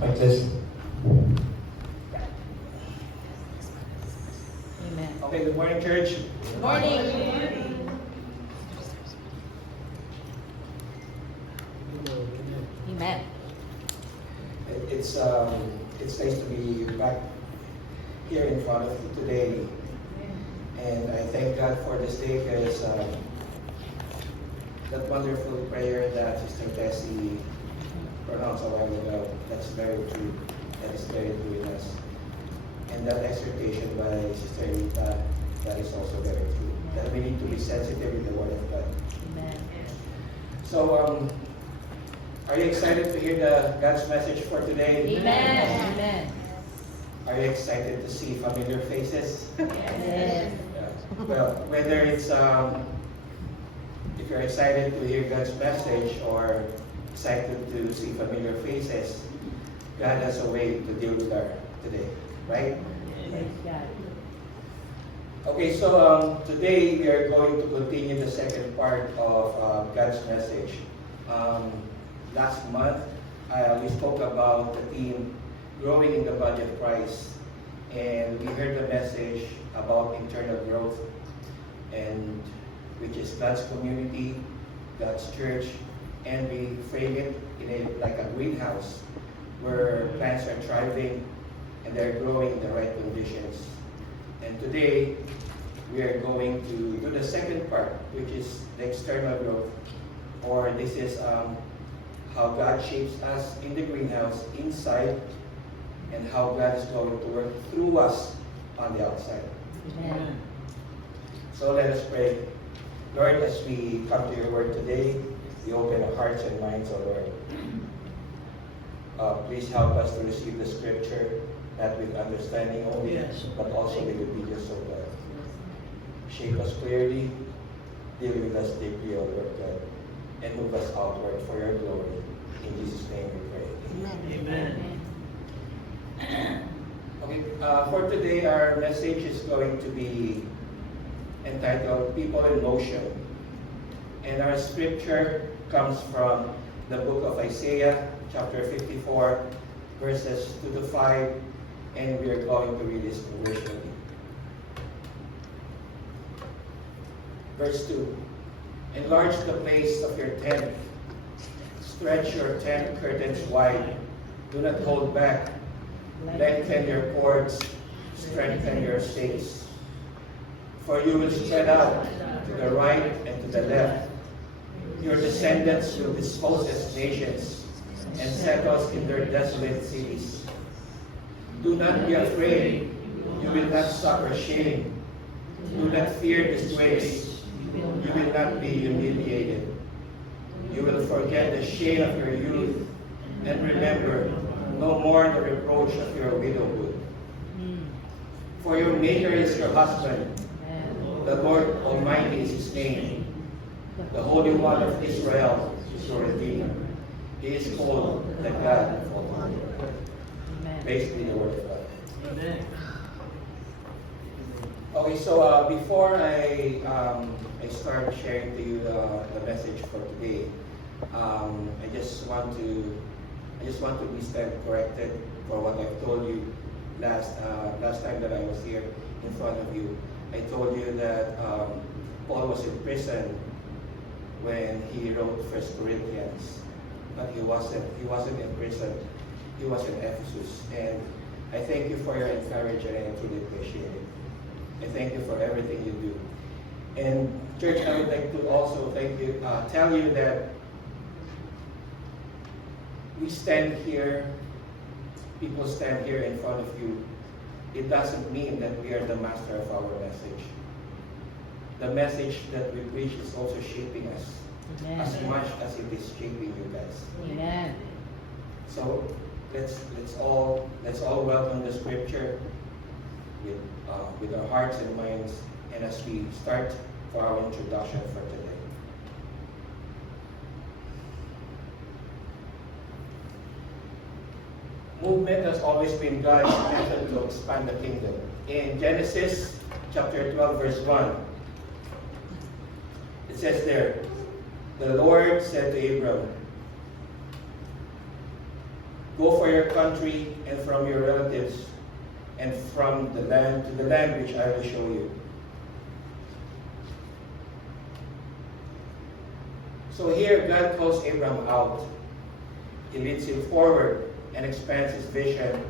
Like this. Amen. Okay, good morning, church. Good morning. Amen. It's nice to be back here in front of you today. And I thank God for this day because that wonderful prayer that Sister Bessie pronounced a while ago, that's very true. That is very true in us. And that exhortation by Sister Rita, that is also very true. That we need to be sensitive with the Word of God. Amen. So, are you excited to hear God's message for today? Amen. Amen. Are you excited to see familiar faces? Yes. Well, whether it's if you're excited to hear God's message or excited to see familiar faces, God has a way to deal with our today, right? Praise God. Okay, so today we are going to continue the second part of God's message. Last month, we spoke about the theme, growing in the body of Christ. And we heard the message about internal growth, and which is God's community, God's church, and we frame it in like a greenhouse where plants are thriving and they're growing in the right conditions. And today, we are going to do the second part, which is the external growth, or this is how God shapes us in the greenhouse inside, and how God is going to work through us on the outside. Amen. So let us pray. Lord, as we come to your word today, we open our hearts and minds, O Lord. Please help us to receive the scripture, not with understanding only, but also with obedience, O God. Shape us clearly, deal with us deeply, O Lord God, and move us outward for your glory. In Jesus' name we pray. Amen. Okay, for today, our message is going to be entitled People in Motion. And our scripture comes from the book of Isaiah, chapter 54, verses 2 to 5, and we are going to read this conversationally. Verse 2, enlarge the place of your tent. Stretch your tent curtains wide. Do not hold back. Lengthen your cords. Strengthen your stakes. For you will spread out to the right and to the left. Your descendants will dispossess nations and settle in their desolate cities. Do not be afraid. You will not suffer shame. Do not fear disgrace. You will not be humiliated. You will forget the shame of your youth and remember no more the reproach of your widowhood. For your Maker is your husband. The Lord Almighty is his name. The Holy One of Israel is your Redeemer. He is called the God of all. Basically the word of God. Amen. Okay, so before I start sharing to you the message for today, I just want to be stand corrected for what I've told you last time that I was here in front of you. I told you that Paul was in prison when he wrote 1 Corinthians, but he wasn't in prison. He was in Ephesus, and I thank you for your encouragement, and I truly appreciate it. I thank you for everything you do. And church, I would like to also tell you that we stand here, people stand here in front of you. It doesn't mean that we are the master of our message. The message that we preach is also shaping us as much as it is shaping you guys. Amen. So let's all welcome the scripture with our hearts and minds, and as we start for our introduction for today. Movement has always been God's method to expand the kingdom. In Genesis chapter 12, verse 1, it says there, the Lord said to Abram, Go for your country and from your relatives and from the land to the land which I will show you. So here God calls Abraham out. He leads him forward and expands his vision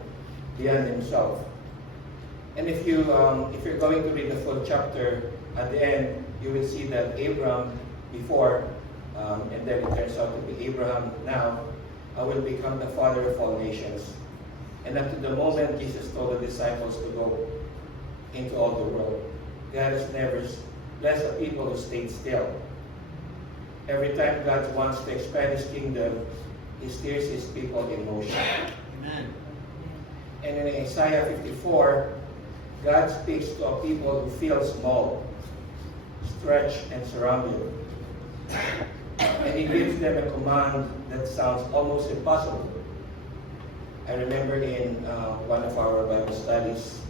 beyond himself. And if you're going to read the full chapter, at the end you will see that Abraham before, and then it turns out to be Abraham now, will become the father of all nations. And up to the moment Jesus told the disciples to go into all the world, God has never blessed a people who stayed still. Every time God wants to expand His kingdom, He steers His people in motion. Amen. And in Isaiah 54, God speaks to a people who feel small, stretched, and surrounded. And He gives them a command that sounds almost impossible. I remember in one of our Bible studies,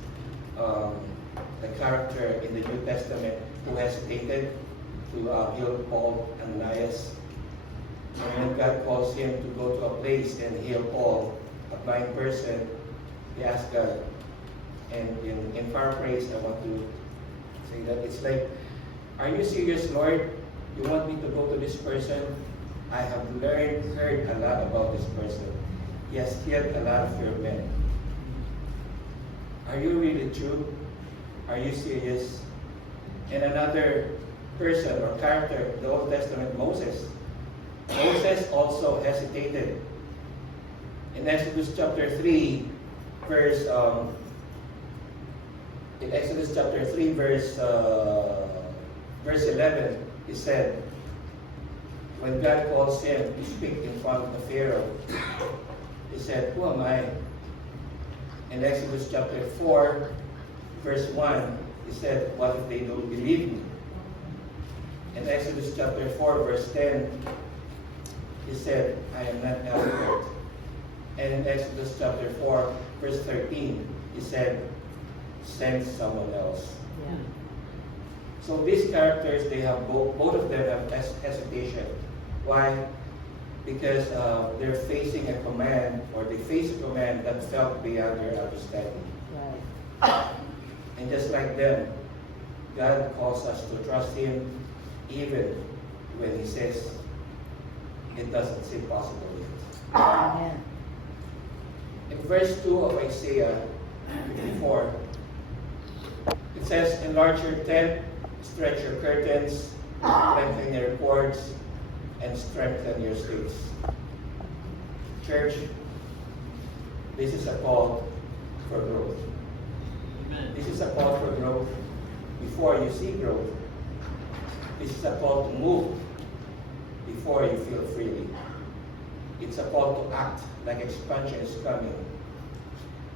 the character in the New Testament who hesitated to heal Paul and Ananias. And when God calls him to go to a place and heal Paul, a blind person, he asked God. And in paraphrase, I want to say that it's like, are you serious, Lord? You want me to go to this person? I have heard a lot about this person. He has killed a lot of your men. Are you really true? Are you serious? And another person or character in the Old Testament, Moses. Moses also hesitated. In Exodus chapter 3, verse 11, he said, when God calls him to speak in front of the Pharaoh, he said, who am I? In Exodus chapter 4, verse 1, he said, what if they don't believe me? In Exodus chapter 4, verse 10, he said, I am not eloquent. And in Exodus chapter 4, verse 13, he said, send someone else. Yeah. So these characters, they have both of them have hesitation. Why? Because they're facing a command, or they face a command that felt beyond their understanding. Right. And just like them, God calls us to trust Him even when He says it doesn't seem possible yet. Amen. In verse 2 of Isaiah 54, it says, enlarge your tent, stretch your curtains, lengthen your cords, and strengthen your stakes. Church, this is a call for growth. Amen. This is a call for growth before you see growth. This is a call to move before you feel freely. It's a call to act like expansion is coming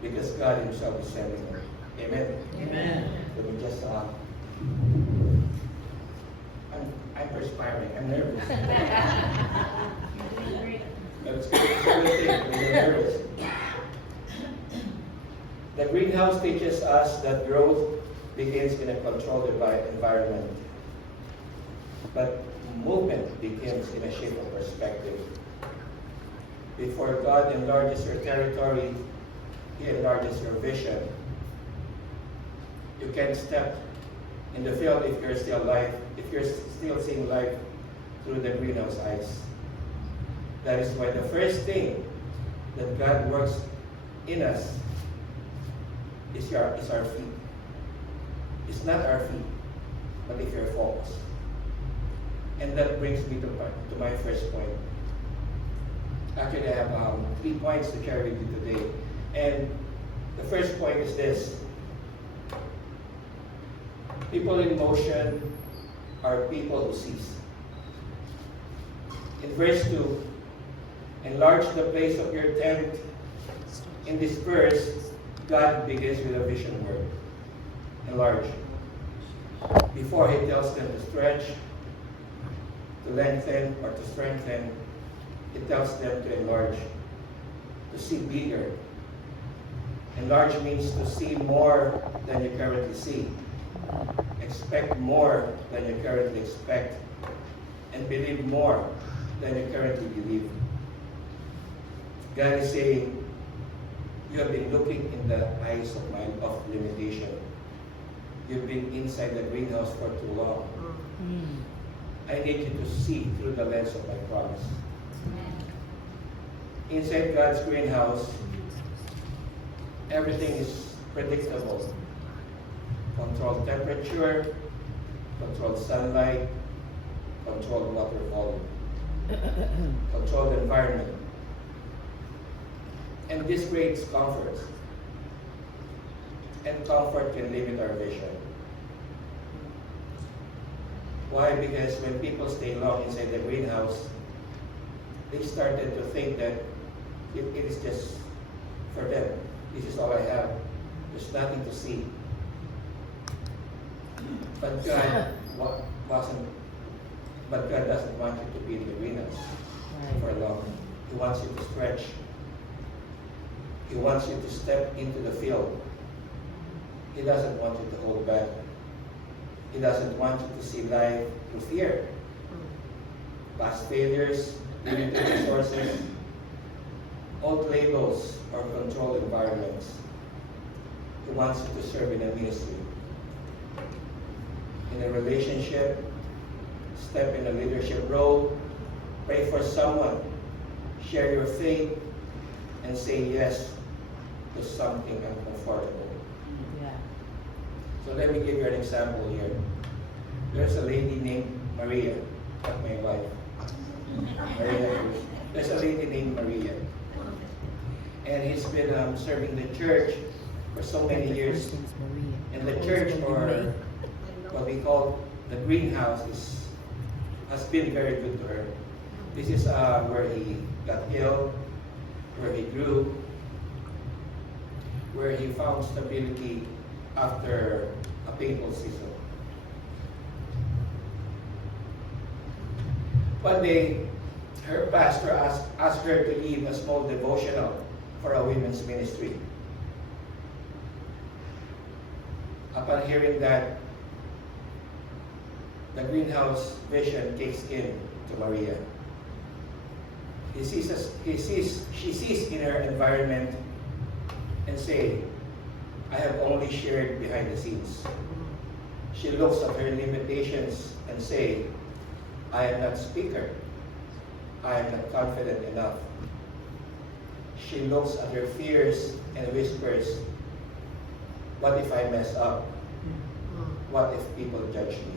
because God Himself is sending it. Amen? Amen. Let me just, I'm perspiring. I'm nervous. That's good. It's a good thing when you're nervous. The greenhouse teaches us that growth begins in a controlled environment, but movement begins in a shape of perspective. Before God enlarges your territory, He enlarges your vision. You can't step in the field if you're still seeing life through the greenhouse eyes. That is why the first thing that God works in us is our feet. It's not our feet, but if you're focused. And that brings me to my first point. Actually, I have 3 points to share with you today. And the first point is this. People in motion are people who cease. In verse 2, enlarge the place of your tent. In this verse, God begins with a vision word. Enlarge. Before He tells them to stretch, to lengthen, or to strengthen, He tells them to enlarge, to see bigger. Enlarge means to see more than you currently see. Expect more than you currently expect. And believe more than you currently believe. God is saying, you have been looking in the eyes of limitation. You've been inside the greenhouse for too long. I need you to see through the lens of my promise. Inside God's greenhouse, everything is predictable. Controlled temperature, controlled sunlight, controlled water volume, controlled environment. And this creates comfort. And comfort can limit our vision. Why? Because when people stay long inside the greenhouse, they started to think that it is just for them. This is all I have. There's nothing to see. But God doesn't want you to be in the greenhouse for long. He wants you to stretch. He wants you to step into the field. He doesn't want you to hold back. He doesn't want you to see life through fear. Past failures, limited resources, old labels, or controlled environments. He wants you to serve in a ministry, in a relationship, step in a leadership role, pray for someone, share your faith, and say yes to something uncomfortable. Yeah. So let me give you an example here. There's a lady named Maria, not my wife. Maria. There's a lady named Maria. And he's been serving the church for so many years. And the church, or what we call the greenhouse, has been very good to her. This is where he got ill, where he grew, where he found stability after a painful season. One day, her pastor asked her to lead a small devotional for a women's ministry. Upon hearing that, the greenhouse vision kicks in to Maria. She sees in her environment and say, I have only shared behind the scenes. She looks at her limitations and say, I am not speaker. I am not confident enough. She looks at her fears and whispers, what if I mess up? What if people judge me?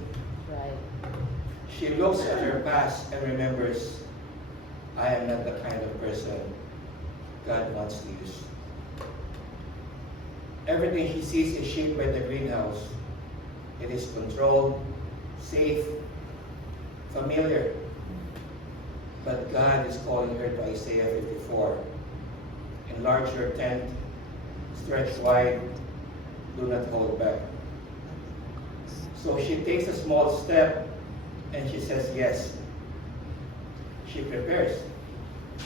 Right. She looks at her past and remembers, I am not the kind of person God wants to use. Everything she sees is shaped by the greenhouse. It is controlled, safe, familiar. But God is calling her to Isaiah 54. Enlarge your tent, stretch wide, do not hold back. So she takes a small step and she says yes. She prepares,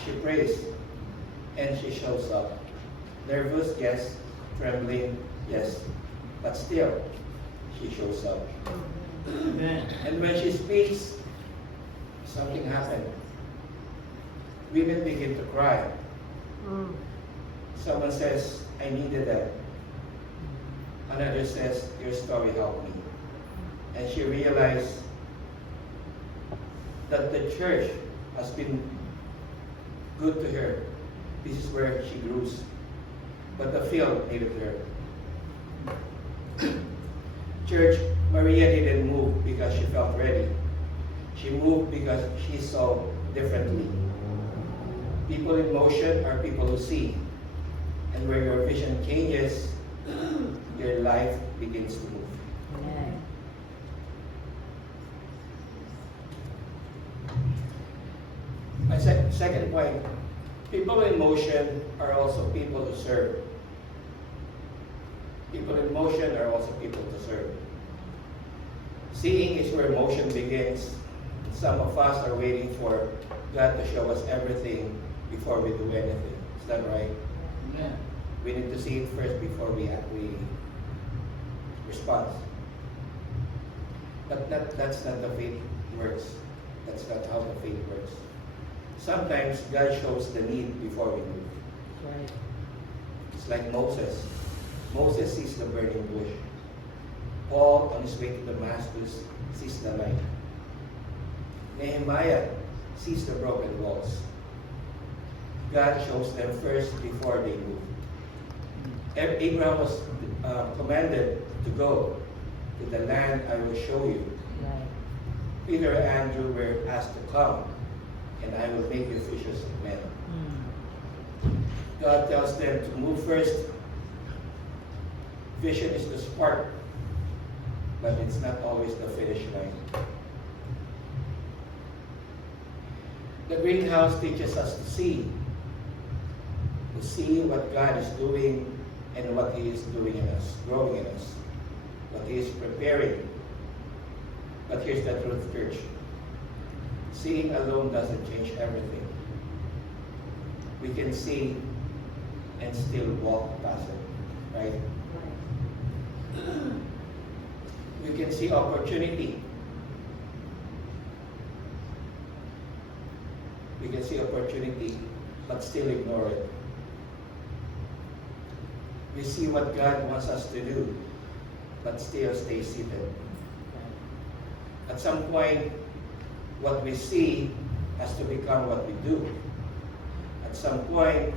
she prays, and she shows up. Nervous, yes. Trembling, yes. But still, she shows up. Amen. And when she speaks, something happened. Women begin to cry. Someone says, I needed that. Another says, your story helped me. And she realized that the church has been good to her. This is where she grows. But the field needed her. Church, Maria didn't move because she felt ready. She moved because she saw differently. People in motion are people who see. And where your vision changes, your life begins to move. Amen. My second point, people in motion are also people who serve. People in motion are also people to serve. Seeing is where motion begins. Some of us are waiting for God to show us everything before we do anything. Is that right? Amen. We need to see it first before we respond. But that's not the faith works. That's not how the faith works. Sometimes God shows the need before we move. Right. It's like Moses. Moses sees the burning bush. Paul, on his way to Damascus, sees the light. Nehemiah sees the broken walls. God shows them first before they move. Abraham was commanded to go to the land I will show you. Right. Peter and Andrew were asked to come, and I will make you fishers of men. God tells them to move first. Vision is the spark, but it's not always the finish line. The greenhouse teaches us to see what God is doing and what He is doing in us, growing in us, what He is preparing. But here's the truth, church. Seeing alone doesn't change everything. We can see and still walk past it, right? We can see opportunity. We can see opportunity, but still ignore it. We see what God wants us to do, but still stay seated. At some point, what we see has to become what we do. At some point,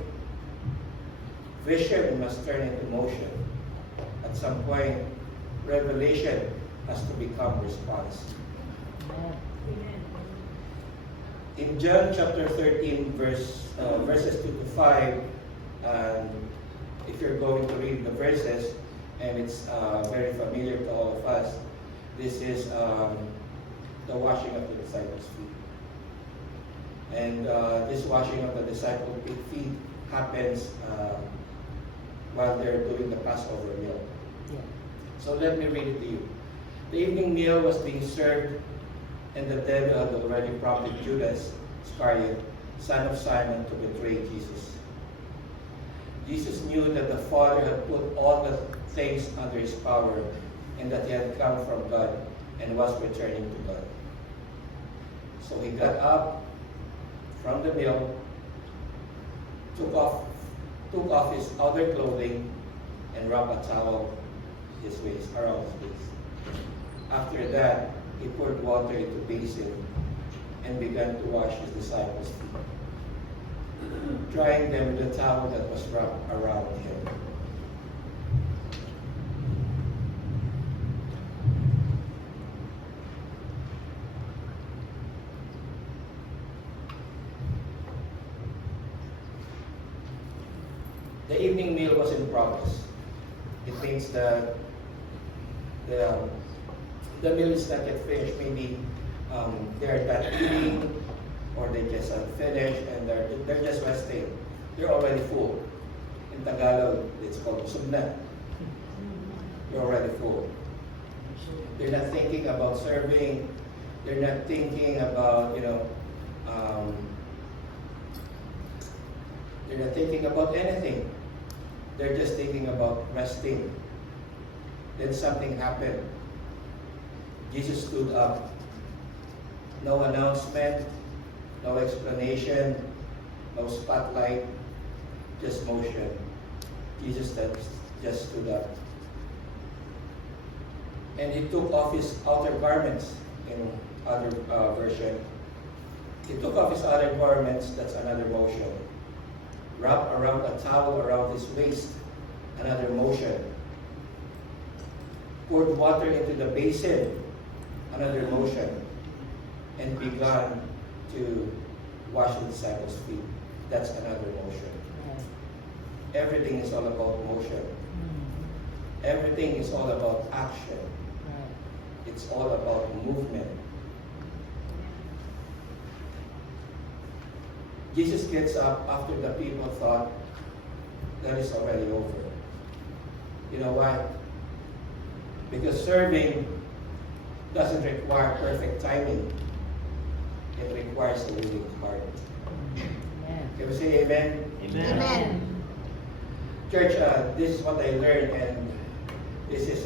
vision must turn into motion. At some point, revelation has to become response. In John chapter 13, verses 2 to 5, if you're going to read the verses, and it's very familiar to all of us, this is the washing of the disciples' feet. And this washing of the disciples' feet happens while they're doing the Passover meal. Yeah. So let me read it to you. The evening meal was being served, and the devil had already prompted Judas Iscariot, son of Simon, to betray Jesus. Jesus knew that the Father had put all the things under his power, and that he had come from God and was returning to God. So he got up from the meal, took off his outer clothing, and wrapped a towel around his waist. After that, he poured water into a basin and began to wash his disciples' feet, drying them with the towel that was wrapped around him. The evening meal was in progress. It means that the meal is not yet finished. Maybe they're done eating, or they just finished and they're just resting. They're already full. In Tagalog, it's called subna. They're already full. They're not thinking about serving. They're not thinking about, they're not thinking about anything. They're just thinking about resting. Then something happened. Jesus stood up. No announcement, no explanation, no spotlight, just motion. Jesus just stood up. And he took off his outer garments, in other version. He took off his outer garments, that's another motion. Wrapped around a towel around his waist, another motion. Poured water into the basin, another motion. And began to wash the disciples' feet. That's another motion. Right. Everything is all about motion. Everything is all about action. Right. It's all about movement. Jesus gets up after the people thought that is already over. You know why? Because serving doesn't require perfect timing. It requires a willing heart. Amen. Can we say amen? Amen. Church, this is what I learned, and this is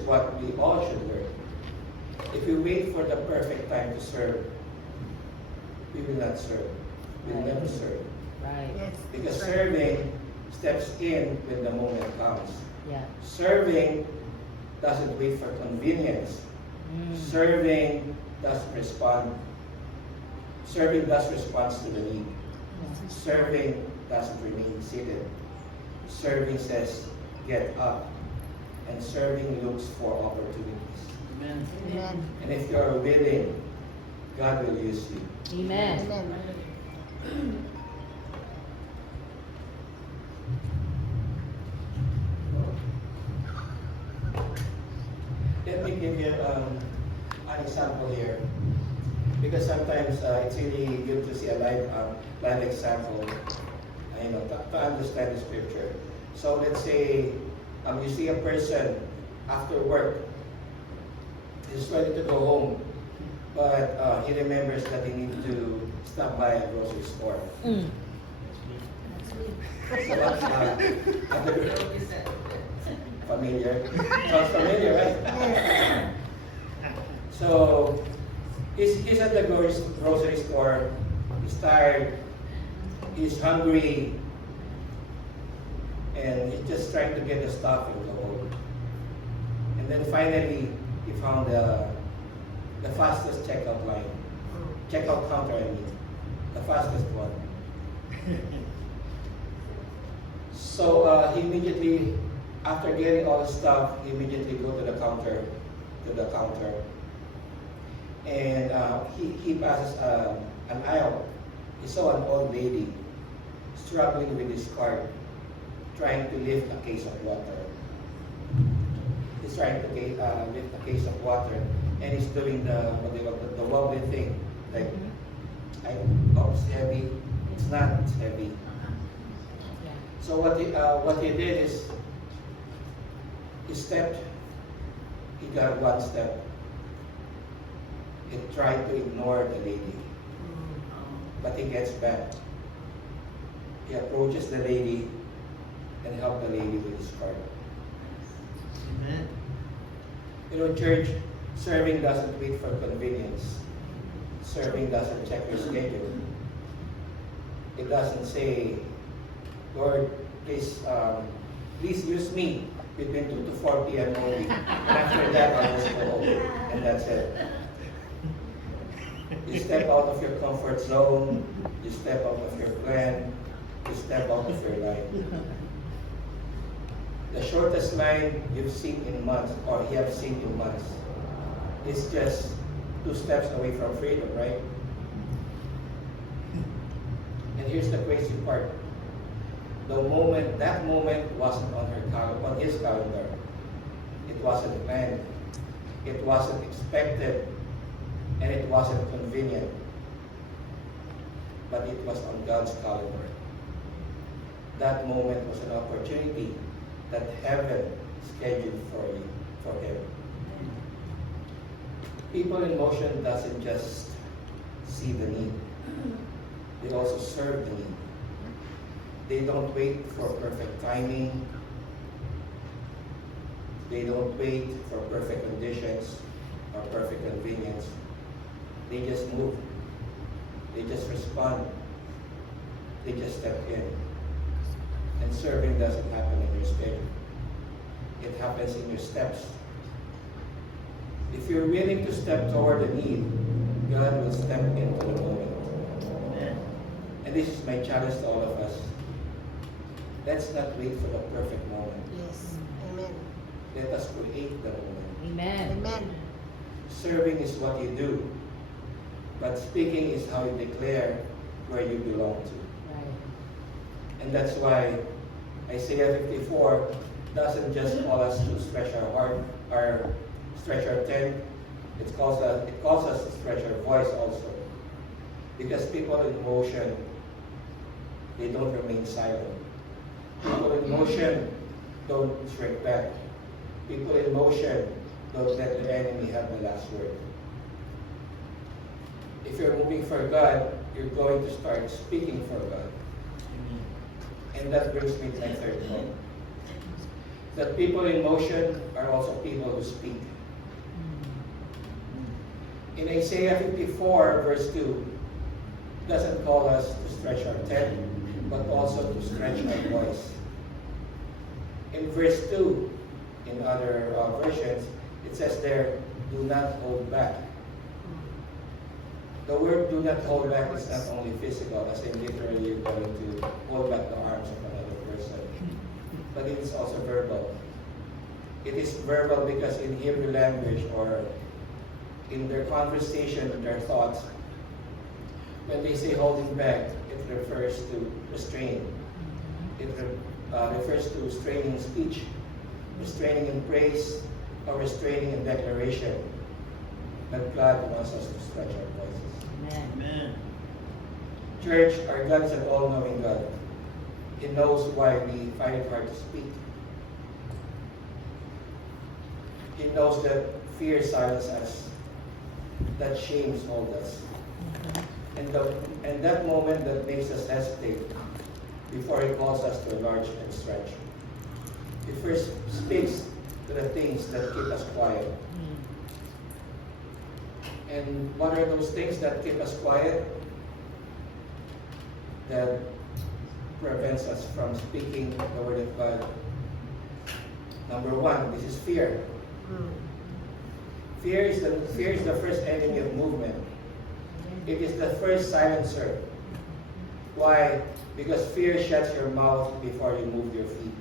what we all should learn. If we wait for the perfect time to serve, we will not serve. will Right. never serve. Right. Yes. Because that's right. serving steps in when the moment comes. Yeah. Serving doesn't wait for convenience. Mm. Serving does respond. Serving does response to the need. Yeah. Serving doesn't remain seated. Serving says, get up. And serving looks for opportunities. Amen. Amen. And if you are willing, God will use you. Amen. Amen. Let me give you an example here. Because sometimes it's really good to see a live example, to understand the scripture. So let's say you see a person after work, he's ready to go home, but he remembers that he needs to stop by a grocery store. Mm. So, familiar? Sounds familiar, right? Yes. So he's at the grocery store, he's tired, he's hungry, and he's just trying to get the stuff and go home. And then finally, he found the fastest checkout counter, the fastest one. So he immediately, after getting all the stuff, he immediately go to the counter, and he passes an aisle. He saw an old lady struggling with his cart, trying to lift a case of water. He's trying to lift a case of water, and he's doing the wobbly thing, like, I hope it's heavy. It's not. It's heavy. Yeah. So what he did is he stepped. He got one step. He tried to ignore the lady, but he gets back. He approaches the lady and helps the lady with his cart. Amen. You know, church, serving doesn't wait for convenience. Serving doesn't check your schedule. It doesn't say, Lord, please use me between 2 to 4 p.m. only. And after that, I'll just go home. And that's it. You step out of your comfort zone. You step out of your plan. You step out of your line. The shortest line you've seen in months, or you have seen in months, is just 2 steps away from freedom, right? And here's the crazy part. That moment wasn't on his calendar. It wasn't planned. It wasn't expected. And it wasn't convenient. But it was on God's calendar. That moment was an opportunity that heaven scheduled for him. People in motion doesn't just see the need. They also serve the need. They don't wait for perfect timing. They don't wait for perfect conditions or perfect convenience. They just move. They just respond. They just step in. And serving doesn't happen in your schedule. It happens in your steps. If you're willing to step toward the need, God will step into the moment. Amen. And this is my challenge to all of us. Let's not wait for the perfect moment. Yes. Amen. Let us create the moment. Amen. Amen. Serving is what you do, but speaking is how you declare where you belong to. Right. And that's why Isaiah 54 doesn't just call us to stretch our heart or stretch our tent. It calls us to stretch our voice also. Because people in motion, they don't remain silent. People in motion don't shrink back. People in motion don't let the enemy have the last word. If you're moving for God, you're going to start speaking for God. Amen. And that brings me to my third point. That people in motion are also people who speak. In Isaiah 54, verse 2, doesn't call us to stretch our tent, but also to stretch our voice. In verse 2, in other versions, it says there, do not hold back. The word do not hold back is not only physical, as in literally you're going to hold back the arms of another person, but it is also verbal. It is verbal because in Hebrew language or in their conversation, their thoughts, when they say holding back, it refers to restraint. It refers to restraining speech, restraining in praise, or restraining in declaration. But God wants us to stretch our voices. Amen. Amen. Church, our God is an all-knowing God. He knows why we find it hard to speak. He knows that fear silences us, that shame holds us. And that moment that makes us hesitate before He calls us to enlarge and stretch. He first speaks to the things that keep us quiet. And what are those things that keep us quiet? That prevents us from speaking the word of God. Number one, this is fear. Fear is the first enemy of movement. It is the first silencer. Why? Because fear shuts your mouth before you move your feet.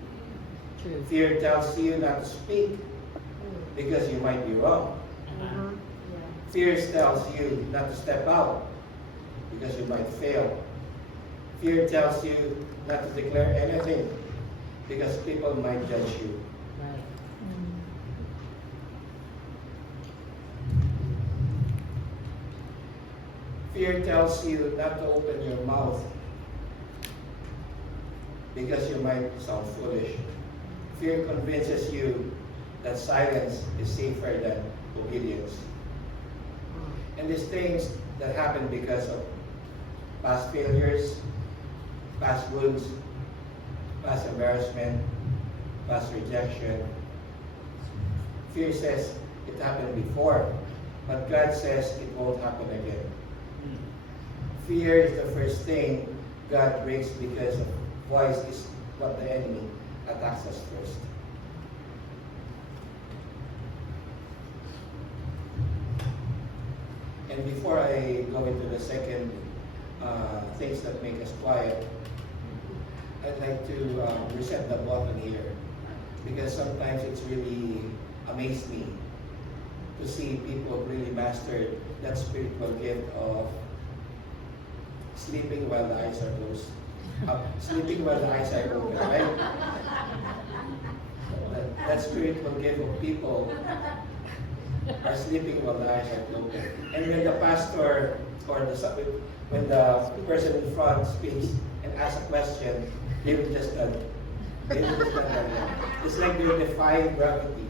True. Fear tells you not to speak because you might be wrong. Fear tells you not to step out because you might fail. Fear tells you not to declare anything because people might judge you. Right. Fear tells you not to open your mouth because you might sound foolish. Fear convinces you that silence is safer than obedience. And these things that happen because of past failures, past wounds, past embarrassment, past rejection. Fear says it happened before, but God says it won't happen again. Fear is the first thing God breaks because of voice is what the enemy attacks us first. And before I go into the second things that make us quiet, I'd like to reset the button here, because sometimes it's really amazed me to see people really mastered that spiritual gift of sleeping while the eyes are closed. Sleeping while the eyes are open, right? That spiritual gift of people are sleeping while the eyes are closed. And when the pastor or when the person in front speaks and asks a question, they will just nod. They will just nod. It's like they're defying gravity.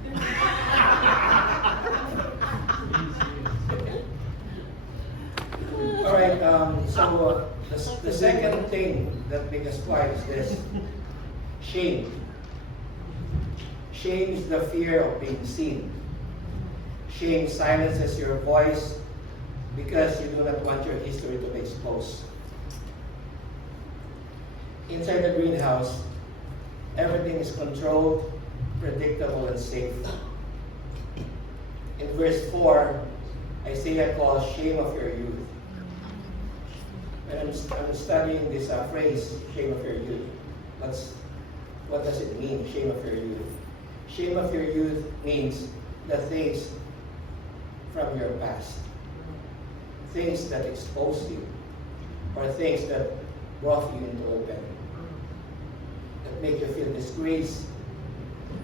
All right. So the second thing that makes us quiet is this: shame. Shame is the fear of being seen. Shame silences your voice because you do not want your history to be exposed. Inside the greenhouse, everything is controlled, predictable, and safe. In verse 4, Isaiah calls shame of your youth. And I'm studying this phrase, shame of your youth. What does it mean, shame of your youth? Shame of your youth means the things from your past. Things that expose you, or things that brought you into open, that make you feel disgraced,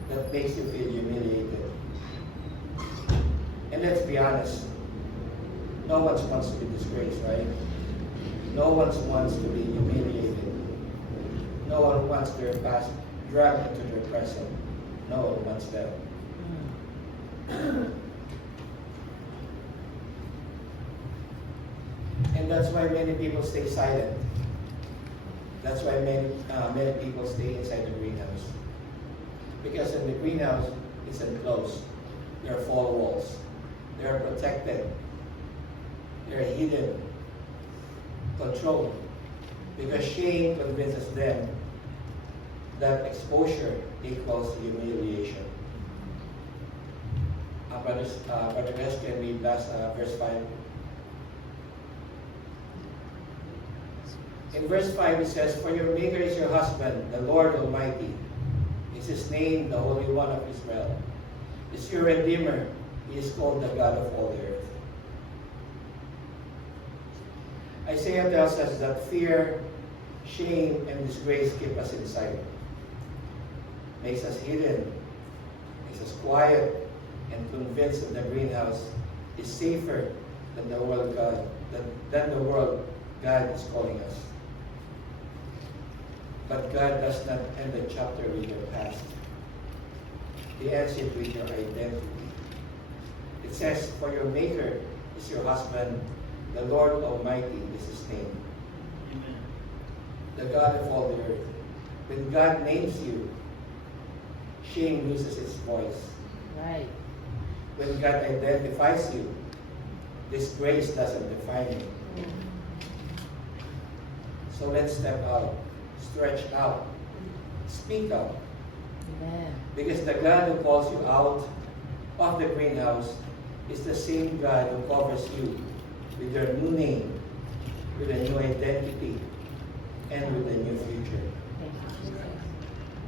that makes you feel humiliated. And let's be honest, no one wants to be disgraced, right? No one wants to be humiliated. No one wants their past dragged into their present. No one wants that. And that's why many people stay silent. That's why many people stay inside the greenhouse. Because in the greenhouse, it's enclosed. There are four walls. They are protected. They are hidden. control. Because shame convinces them that exposure equals humiliation. Brother West, can we last verse 5? In verse 5 it says, "For your Maker is your husband, the Lord Almighty. Is his name, the Holy One of Israel. Is your Redeemer. He is called the God of all the earth." Isaiah tells us that fear, shame, and disgrace keep us inside. Makes us hidden, makes us quiet, and convinced that the greenhouse is safer than the world God is calling us. But God does not end the chapter with your past. He ends it with your identity. It says, "For your Maker is your husband, the Lord Almighty is his name." Amen. The God of all the earth. When God names you, shame loses its voice. Right. When God identifies you, disgrace doesn't define you. So let's step out, stretch out, speak out. Amen. Because the God who calls you out of the greenhouse is the same God who covers you with your new name, with a new identity, and with a new future. Thank you, Jesus.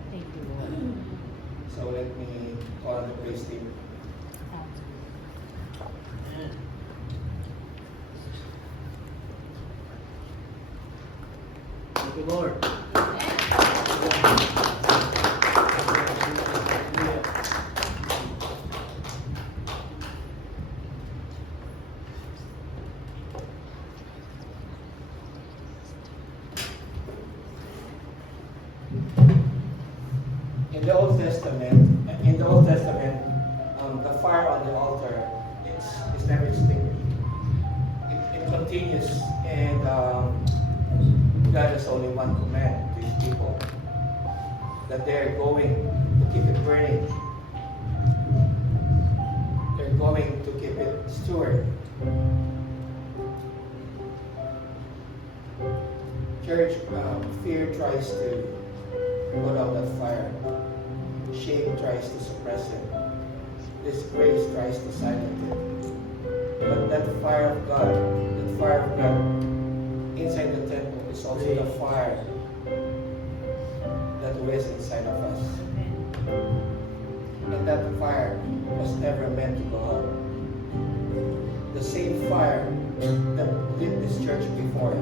Thank you, Lord. So let me call on the praise team. Amen. Thank you, Lord. In the Old Testament, the fire on the altar is never extinguished. It continues, and God has only one command to His people: that they are going to keep it burning. They're going to keep it steward. Church, fear tries to put out that fire. Shame tries to suppress it. Disgrace tries to silence it. But that fire of God inside the temple is also the fire that lives inside of us. And that fire was never meant to go out. The same fire that lit this church before,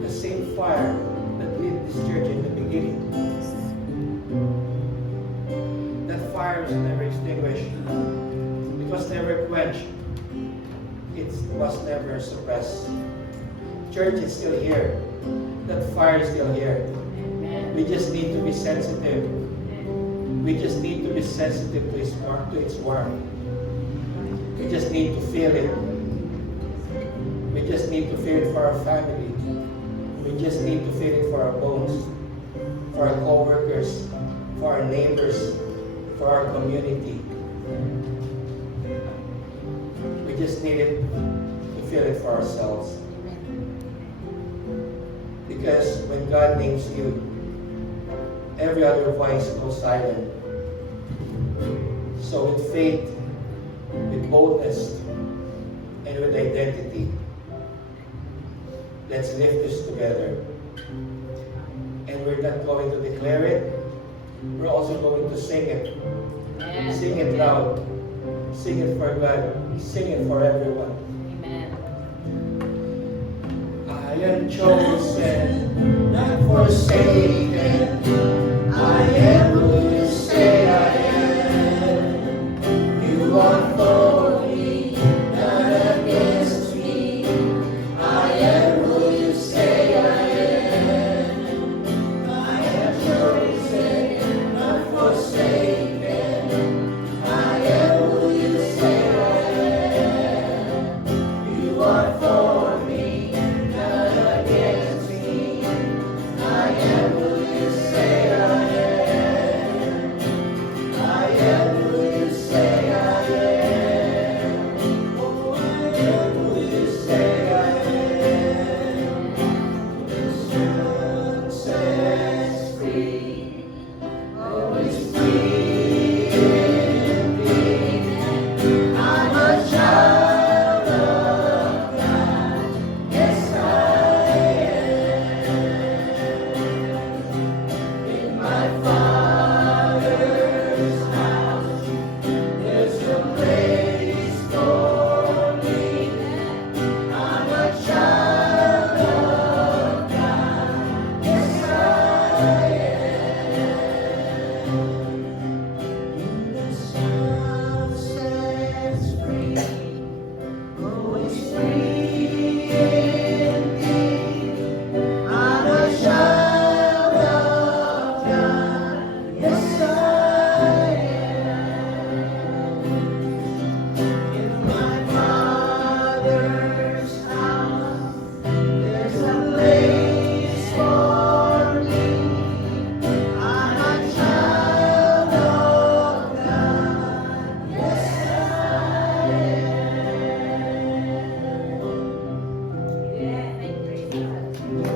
the same fire that lit this church in the beginning, that fire was never extinguished. It was never quenched. It was never suppressed. Church is still here. That fire is still here. Amen. We just need to be sensitive. We just need to be sensitive to its warmth. We just need to feel it. We just need to feel it for our family. We just need to feel it for our bones, for our co-workers, for our neighbors, for our community. We just need it to feel it for ourselves. Because when God names you, every other voice goes silent. So with faith, with boldness, and with identity, let's lift this together. And we're not going to declare it, we're also going to sing it. Amen. Sing it loud. Sing it for God. Sing it for everyone. Amen. I am chosen, not forsaken.